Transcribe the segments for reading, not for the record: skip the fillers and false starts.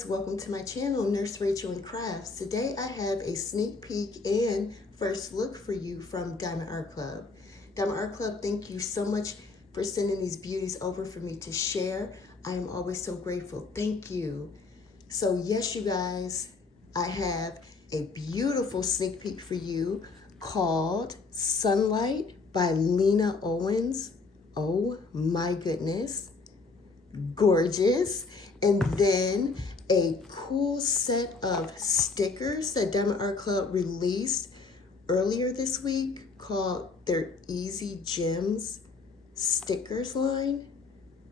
guys, welcome to my channel, Nurse Rachel and Crafts. Today I have a sneak peek and first look for you from Diamond Art Club. Diamond Art Club, thank you so much for sending these beauties over for me to share. I am always so grateful. Thank you. So yes, you guys, I have a beautiful sneak peek for you called Sunlight by Lena Owens. Oh my goodness, gorgeous. And then a cool set of stickers that Diamond Art Club released earlier this week called their Easy Gems stickers line.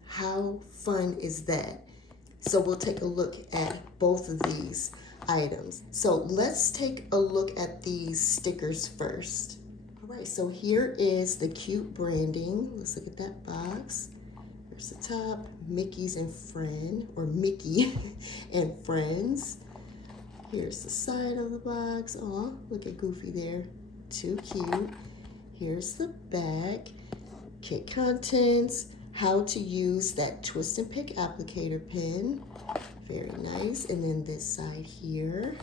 How fun is that? So we'll take a look at both of these items. So let's take a look at these stickers first. All right, so here is the cute branding. Let's look at that box. Here's the top, Mickey's and Friend, or Mickey and Friends. Here's the side of the box. Oh, look at Goofy there, too cute. Here's the back, kit contents, how to use that twist and pick applicator pen. Very nice. And then this side here,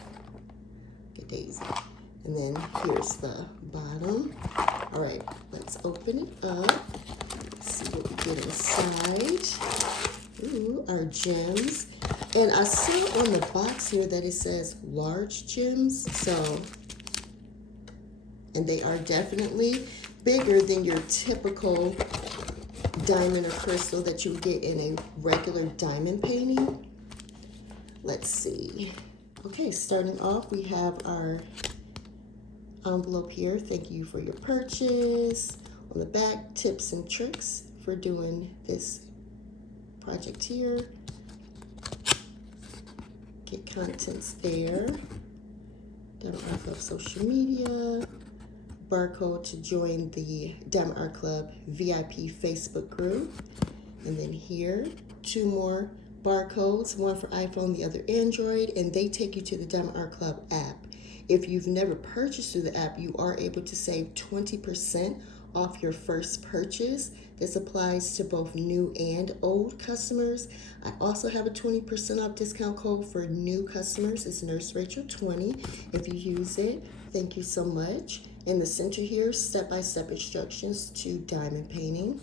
look at Daisy. And then here's the bottom. All right, let's open it up. See what we get inside. Ooh, our gems. And I see on the box here that it says large gems. So, and they are definitely bigger than your typical diamond or crystal that you would get in a regular diamond painting. Let's see. Okay, starting off, we have our envelope here. Thank you for your purchase. On the back, tips and tricks for doing this project here. Get contents there. Diamond Art Club social media. Barcode to join the Diamond Art Club VIP Facebook group. And then here, 2 more barcodes, one for iPhone, the other Android, and they take you to the Diamond Art Club app. If you've never purchased through the app, you are able to save 20% off your first purchase. This applies to both new and old customers. I also have a 20% off discount code for new customers. It's Nurserachel20. If you use it, thank you so much. In the center here, step-by-step instructions to diamond painting.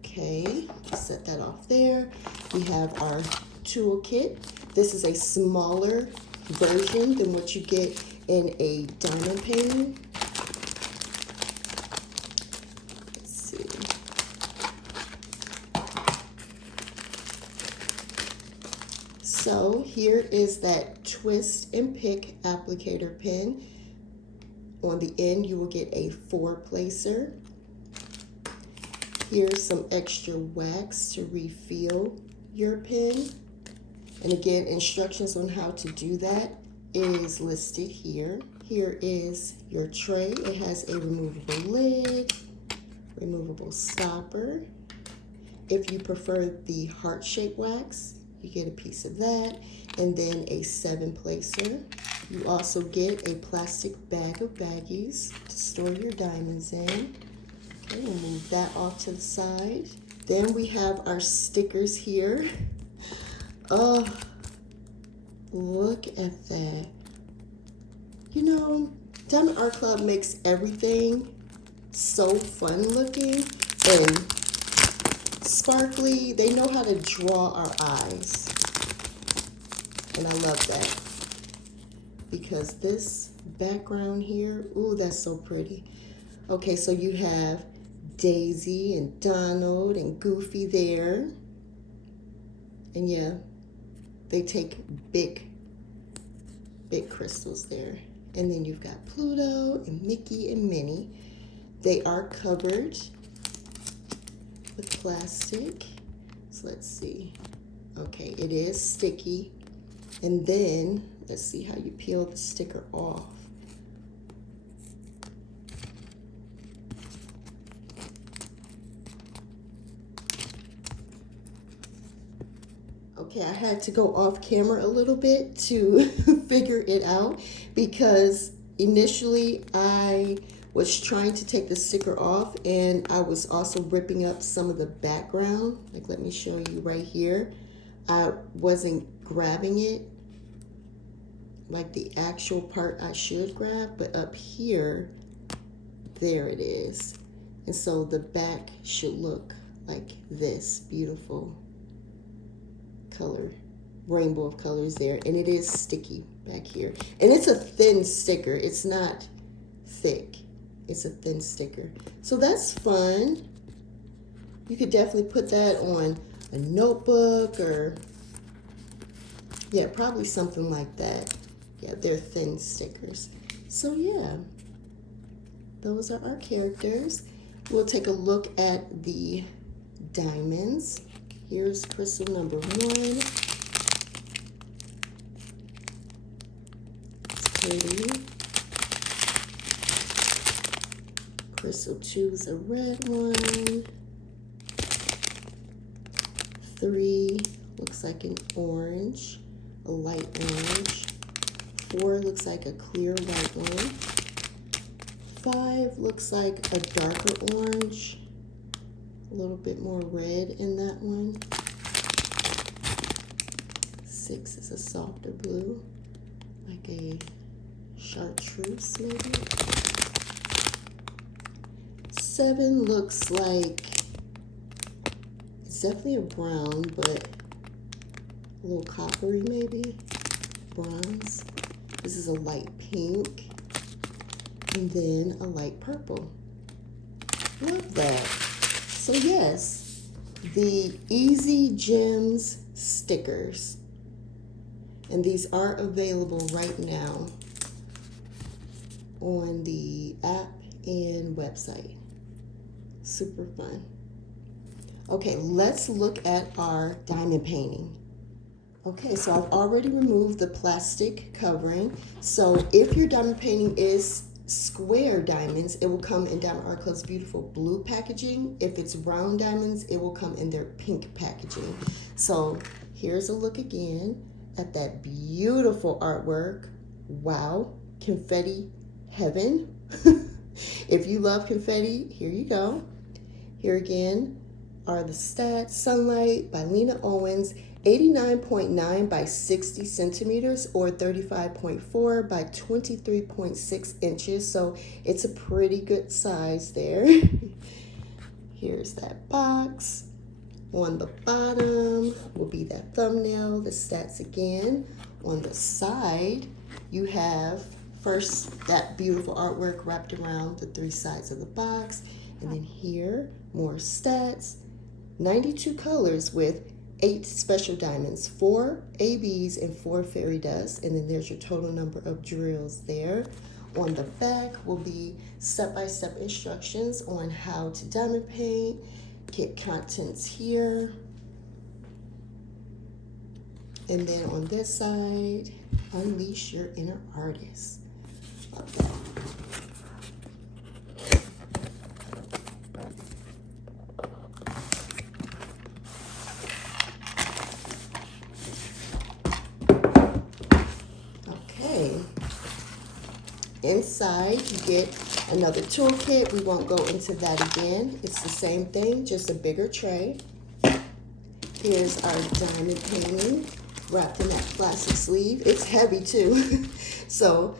Okay, set that off there. We have our toolkit. This is a smaller version than what you get in a diamond painting. Let's see. So here is that twist and pick applicator pen. On the end, you will get a 4-placer. Here's some extra wax to refill your pen. And again, instructions on how to do that is listed here. Here is your tray. It has a removable lid, removable stopper. If you prefer the heart-shaped wax, you get a piece of that, and then a 7-placer. You also get a plastic bag of baggies to store your diamonds in. Okay, we'll move that off to the side. Then we have our stickers here. Oh, look at that. You know, Diamond Art Club makes everything so fun looking and sparkly. They know how to draw our eyes. And I love that. Because this background here, ooh, that's so pretty. Okay, so you have Daisy and Donald and Goofy there. And yeah, they take big crystals there. And then you've got Pluto and Mickey and Minnie. They are covered with plastic. So let's see. Okay, it is sticky. And then let's see how you peel the sticker off. Okay, I had to go off camera a little bit to figure it out because initially I was trying to take the sticker off and I was also ripping up some of the background. Like, let me show you right here. I wasn't grabbing it like the actual part I should grab, but up here, there it is. And so the back should look like this beautiful color, rainbow of colors there. And it is sticky back here. And it's a thin sticker. It's not thick. It's a thin sticker. So that's fun. You could definitely put that on a notebook or, yeah, probably something like that. Yeah, they're thin stickers. So yeah, those are our characters. We'll take a look at the diamonds. Here's crystal number 1. It's pretty. Crystal 2 is a red one. 3 looks like an orange, a light orange. 4 looks like a clear white one. 5 looks like a darker orange, a little bit more red in that one. 6 is a softer blue, like a chartreuse maybe. 7 looks like, it's definitely a brown, but a little coppery maybe, bronze. This is a light pink, and then a light purple. Love that. So yes, the Easy Gems stickers, and these are available right now on the app and website. Super fun. Okay, let's look at our diamond painting. Okay, so I've already removed the plastic covering. So if your diamond painting is square diamonds, it will come in Diamond Art Club's beautiful blue packaging. If it's round diamonds, it will come in their pink packaging. So here's a look again at that beautiful artwork. Wow, confetti heaven. If you love confetti, here you go. Here again are the stats. Sunlight by Lena Owens, 89.9 by 60 centimeters or 35.4 by 23.6 inches. So it's a pretty good size there. Here's that box. On the bottom will be that thumbnail, the stats again. On the side, you have first that beautiful artwork wrapped around the 3 sides of the box. And then here, more stats. 92 colors with 8 special diamonds, 4 ABs, and 4 fairy dust. And then there's your total number of drills there. On the back will be step-by-step instructions on how to diamond paint. Kit contents here. And then on this side, unleash your inner artist. Love that. Inside, you get another toolkit. We won't go into that again. It's the same thing, just a bigger tray. Here's our diamond painting wrapped in that plastic sleeve. It's heavy too. So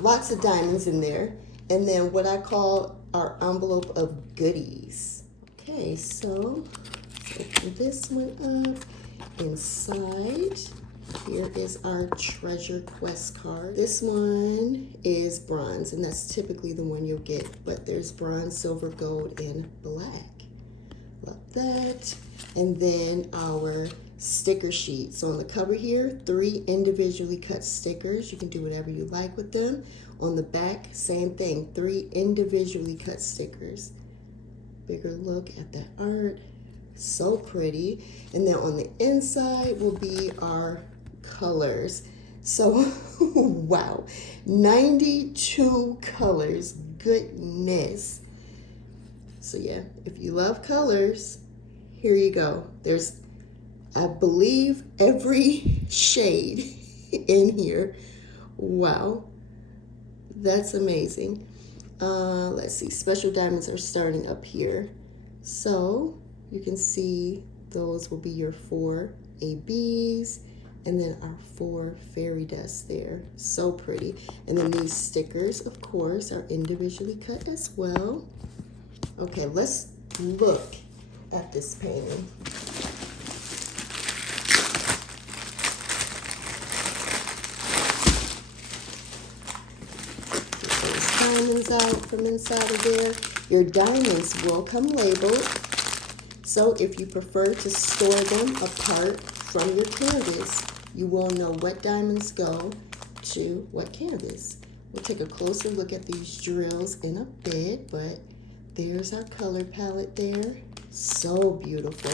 lots of diamonds in there. And then what I call our envelope of goodies. Okay, so let's open this one up. Inside, here is our treasure quest card. This one is bronze, and that's typically the one you'll get, but there's bronze, silver, gold, and black. Love that. And then our sticker sheet. So on the cover here, 3 individually cut stickers. You can do whatever you like with them. On the back, same thing, 3 individually cut stickers. Bigger look at that art. So pretty. And then on the inside will be our colors. So wow, 92 colors. Goodness. So yeah, if you love colors, here you go. There's, I believe, every shade in here. Wow, that's amazing. Let's see, special diamonds are starting up here. So you can see those will be your 4 ABs, And then our 4 fairy dust there. So pretty. And then these stickers, of course, are individually cut as well. Okay, let's look at this painting. Get those diamonds out from inside of there. Your diamonds will come labeled. So if you prefer to store them apart from your canvas, you will know what diamonds go to what canvas. We'll take a closer look at these drills in a bit, but there's our color palette there. So beautiful.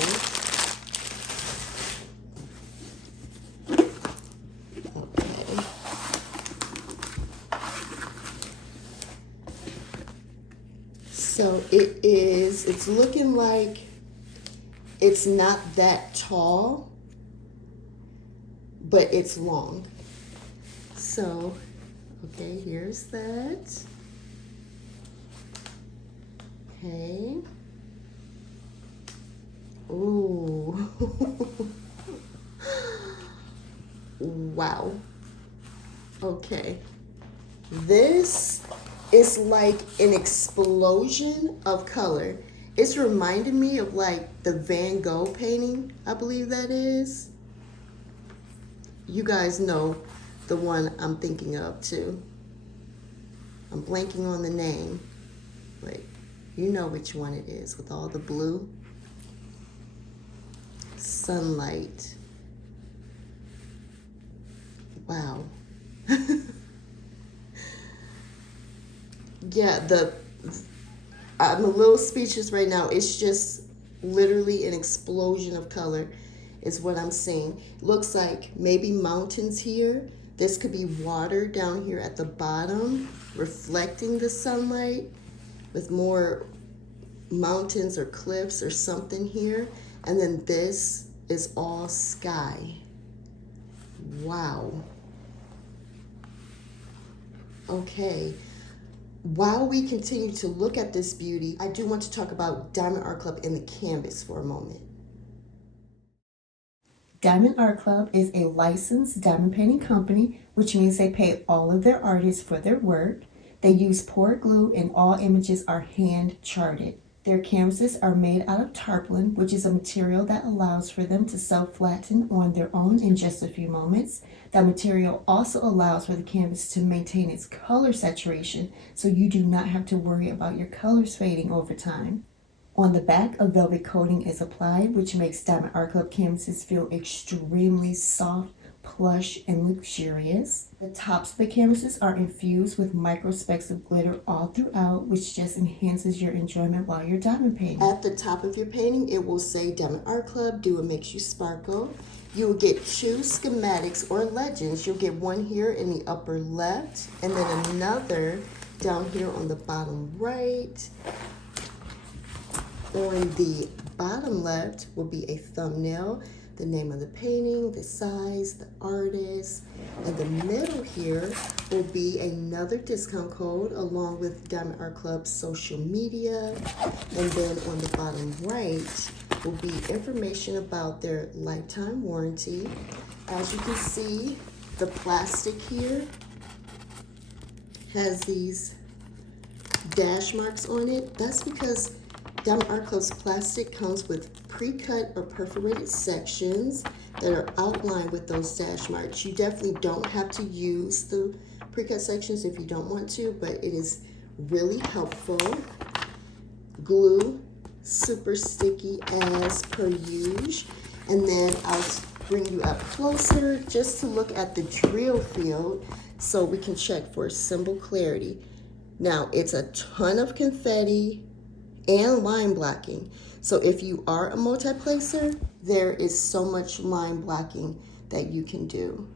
Okay. So it's looking like it's not that tall, but it's long. So, okay, here's that. Okay. Ooh. Wow. Okay. This is like an explosion of color. It's reminding me of like the Van Gogh painting, I believe that is. You guys know the one I'm thinking of too. I'm blanking on the name, but you know which one it is with all the blue. Sunlight. Wow. Yeah, I'm a little speechless right now. It's just literally an explosion of color is what I'm seeing. Looks like maybe mountains here. This could be water down here at the bottom, reflecting the sunlight with more mountains or cliffs or something here. And then this is all sky. Wow. Okay. While we continue to look at this beauty, I do want to talk about Diamond Art Club and the canvas for a moment. Diamond Art Club is a licensed diamond painting company, which means they pay all of their artists for their work. They use poured glue and all images are hand charted. Their canvases are made out of tarpaulin, which is a material that allows for them to self-flatten on their own in just a few moments. That material also allows for the canvas to maintain its color saturation, so you do not have to worry about your colors fading over time. On the back, a velvet coating is applied, which makes Diamond Art Club canvases feel extremely soft, plush, and luxurious. The tops of the canvases are infused with micro specks of glitter all throughout, which just enhances your enjoyment while you're diamond painting. At the top of your painting, it will say Diamond Art Club, do what makes you sparkle. You will get 2 schematics or legends. You'll get one here in the upper left, and then another down here on the bottom right. On the bottom left will be a thumbnail, the name of the painting, the size, the artist. In the middle here will be another discount code along with Diamond Art Club's social media. And then on the bottom right will be information about their lifetime warranty. As you can see, the plastic here has these dash marks on it. That's because Diamond Art Club's plastic comes with pre-cut or perforated sections that are outlined with those dash marks. You definitely don't have to use the pre-cut sections if you don't want to, but it is really helpful. Glue, super sticky as per usual. And then I'll bring you up closer just to look at the drill field so we can check for symbol clarity. Now, it's a ton of confetti and line blocking. So if you are a multi-placer, there is so much line blocking that you can do.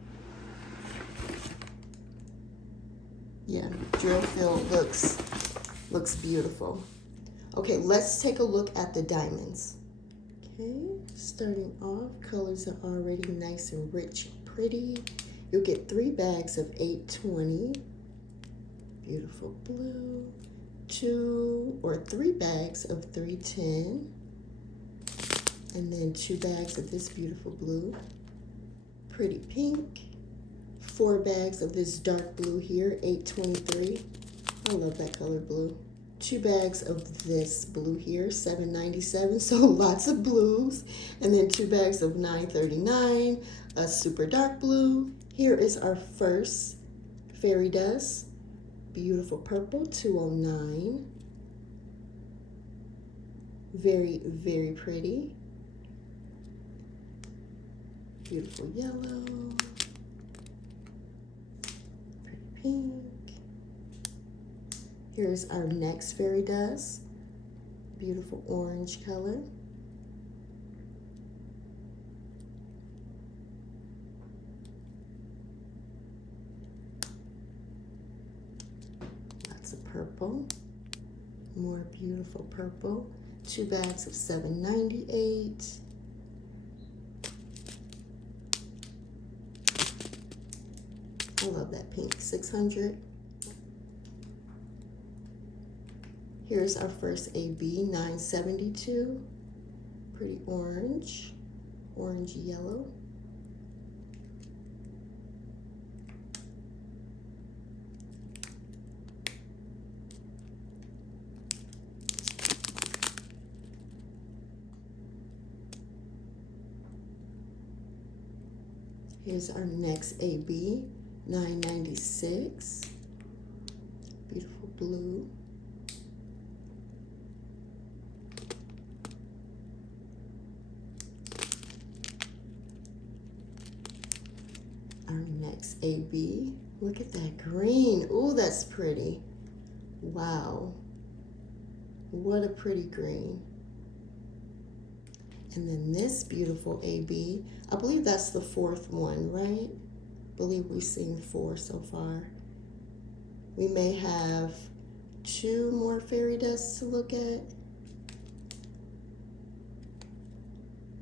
Yeah, drill field looks beautiful. Okay, let's take a look at the diamonds. Okay, starting off, colors are already nice and rich and pretty. You'll get 3 bags of 820. Beautiful blue. 2 or 3 bags of 310, and then 2 bags of this beautiful blue. pretty pink. 4 bags of this dark blue here, $8.23. I love that color blue. 2 bags of this blue here, $7.97. So lots of blues. And then 2 bags of $9.39, a super dark blue. Here is our first fairy dust. Beautiful purple, $2.09. Very, very pretty. Beautiful yellow. Pretty pink. Here's our next fairy dust. Beautiful orange color. Lots of purple. More beautiful purple. 2 bags of $7.98. I love that pink, $600. Here's our first AB, $9.72. Pretty orange, orange yellow. Here's our next AB, $9.96. Beautiful blue. Our next AB, look at that green. Ooh, that's pretty. Wow. What a pretty green. And then this beautiful AB, I believe that's the 4th one, right? I believe we've seen 4 so far. We may have 2 more fairy dusts to look at.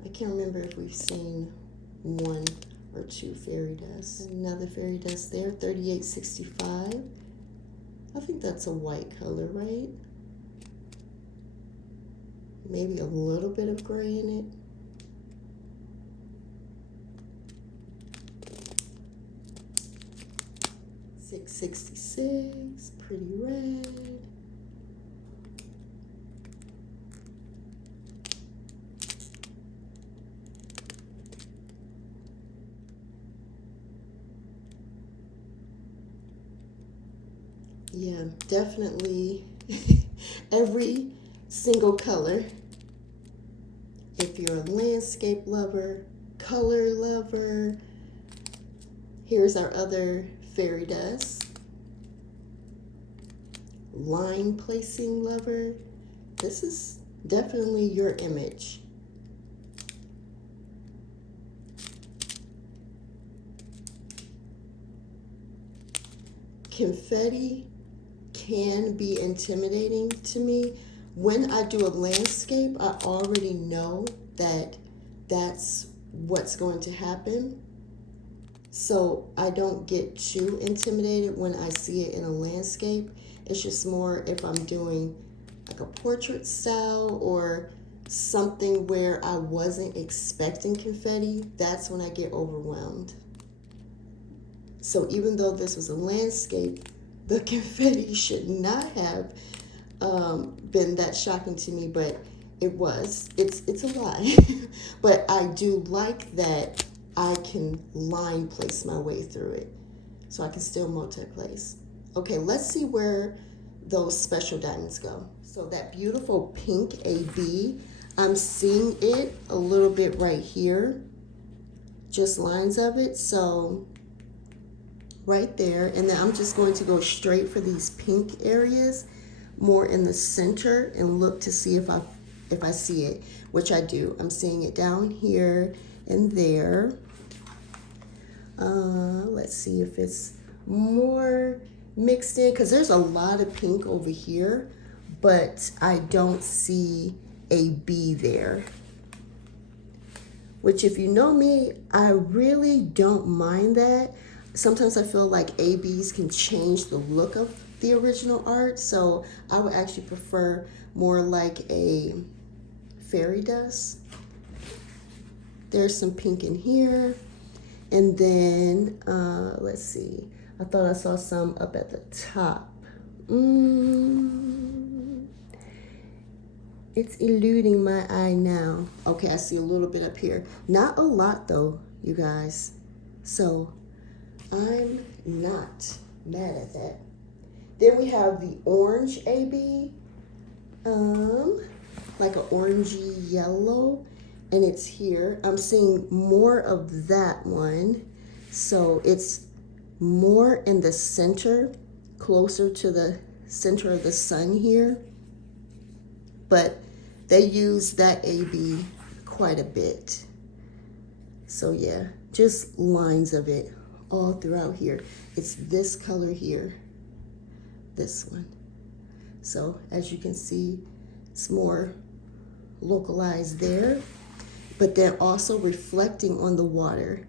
I can't remember if we've seen 1 or 2 fairy dusts. Another fairy dust there, $38.65. I think that's a white color, right? Maybe a little bit of gray in it. $6.66, pretty red. Yeah, definitely every single color. If you're a landscape lover, color lover, here's our other fairy dust. Line placing lover. This is definitely your image. Confetti can be intimidating to me. When I do a landscape, I already know that that's what's going to happen. So I don't get too intimidated when I see it in a landscape. It's just more if I'm doing like a portrait style or something where I wasn't expecting confetti, that's when I get overwhelmed. So even though this was a landscape, the confetti should not have been that shocking to me, but it was. It's a lie. But I do like that I can line place my way through it, so I can still multi-place. Okay, let's see where those special diamonds go. So that beautiful pink AB, I'm seeing it a little bit right here, just lines of it. So right there, and then I'm just going to go straight for these pink areas, more in the center, and look to see if I see it, which I do. I'm seeing it down here and there. Let's see if it's more mixed in, because there's a lot of pink over here, but I don't see a B there. Which, if you know me, I really don't mind that. Sometimes I feel like ABs can change the look of the original art, so I would actually prefer more like a fairy dust. There's some pink in here, And then, let's see. I thought I saw some up at the top. It's eluding my eye now. Okay, I see a little bit up here. Not a lot though, you guys. So I'm not mad at that. Then we have the orange AB. Like an orangey yellow, and it's here. I'm seeing more of that one. So it's more in the center, closer to the center of the sun here. But they use that AB quite a bit. So yeah, just lines of it all throughout here. It's this color here, this one. So as you can see, it's more localized there, but then also reflecting on the water.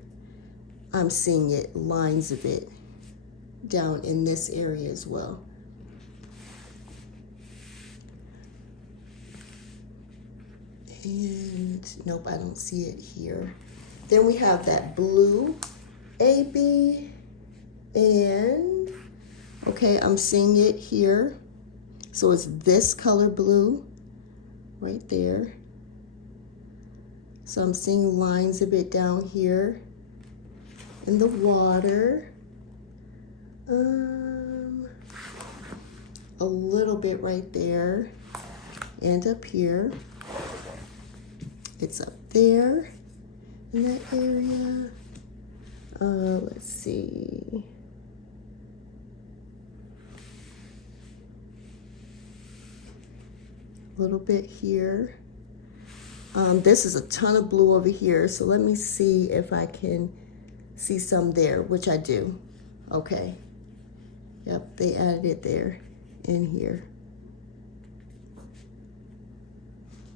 I'm seeing it, lines of it down in this area as well. And nope, I don't see it here. Then we have that blue AB, and okay, I'm seeing it here. So it's this color blue right there. So I'm seeing lines of it down here in the water. A little bit right there and up here. It's up there in that area. Let's see. A little bit here. This is a ton of blue over here, so let me see if I can see some there, which I do. Okay. Yep, they added it there in here.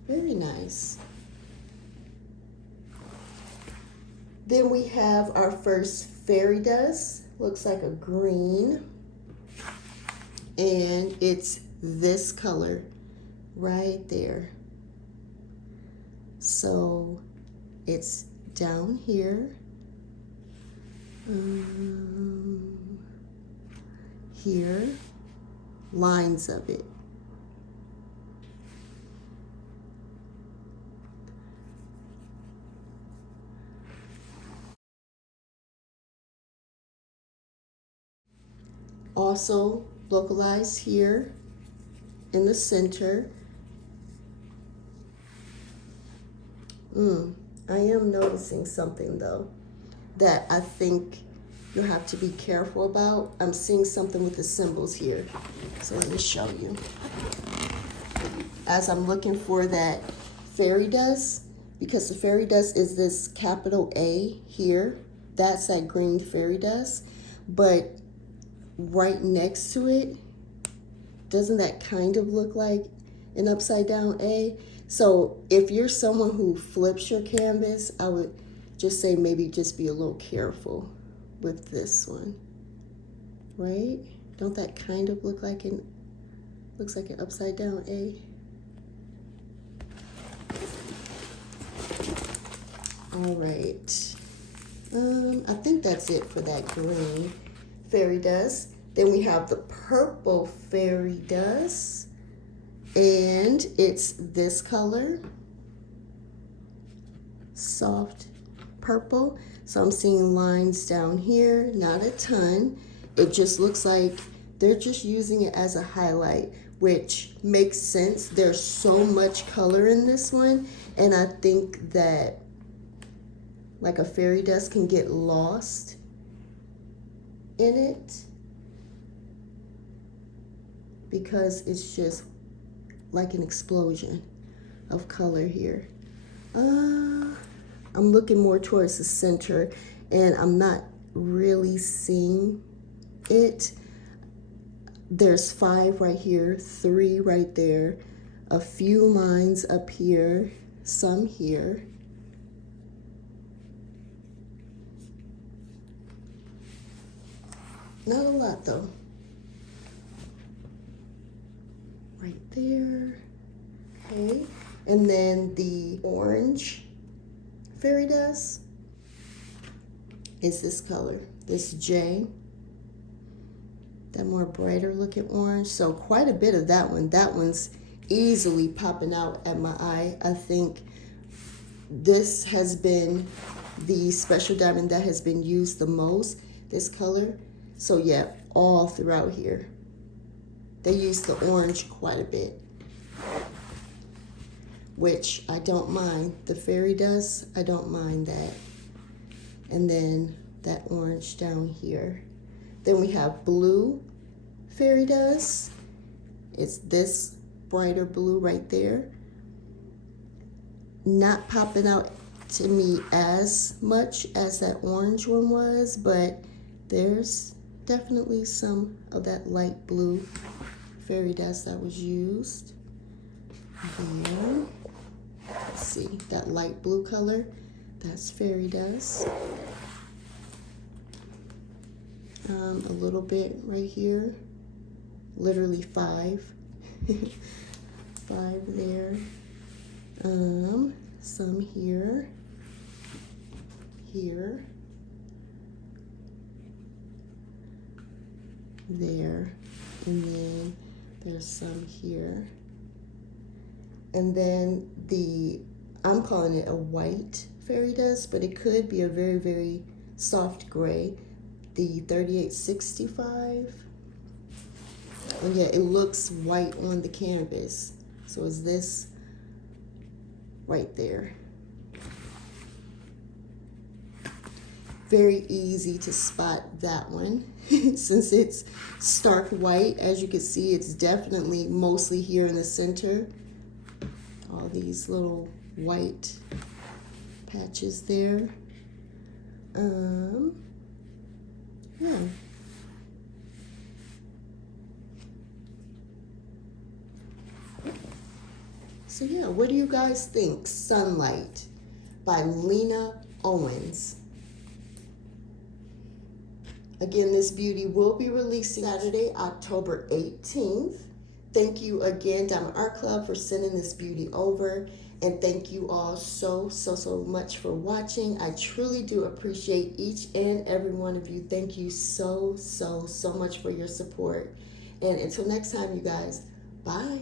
Very nice. Then we have our first fairy dust. Looks like a green. And it's this color right there. So it's down here. Here. Lines of it. Also localized here in the center. I am noticing something though that I think you'll have to be careful about. I'm seeing something with the symbols here. So let me show you. As I'm looking for that fairy dust, because the fairy dust is this capital A here. That's that green fairy dust. But right next to it, doesn't that kind of look like an upside down A? So if you're someone who flips your canvas, I would just say maybe just be a little careful with this one, right? Don't that kind of look like looks like an upside down A? All right, I think that's it for that green fairy dust. Then we have the purple fairy dust, and it's this color, soft purple. So I'm seeing lines down here, not a ton. It just looks like they're just using it as a highlight, which makes sense. There's so much color in this one, and I think that like a fairy dust can get lost in it because it's just like an explosion of color here. I'm looking more towards the center and I'm not really seeing it. There's 5 right here, 3 right there, a few lines up here, some here. Not a lot though. Right there. Okay. And then the orange fairy dust. is this color, this J, that more brighter looking orange. So quite a bit of that one. That one's easily popping out at my eye. I think this has been the special diamond that has been used the most, this color. So yeah, all throughout here. They use the orange quite a bit, which I don't mind. The fairy dust, I don't mind that. And then that orange down here. Then we have blue fairy dust. It's this brighter blue right there. Not popping out to me as much as that orange one was, but there's definitely some of that light blue fairy dust that was used. There. Let's see, that light blue color, that's fairy dust. A little bit right here, literally 5. 5 there. Some here, there, and then there's some here. And then I'm calling it a white fairy dust, but it could be a very, very soft gray. The 3865. And yeah, it looks white on the canvas. So is this right there. Very easy to spot that one. Since it's stark white, as you can see, it's definitely mostly here in the center. All these little white patches there. Yeah. So yeah, what do you guys think? Sunlight by Lena Owens. Again, this beauty will be releasing Saturday, October 18th. Thank you again, Diamond Art Club, for sending this beauty over. And thank you all so much for watching. I truly do appreciate each and every one of you. Thank you so much for your support. And until next time, you guys, bye.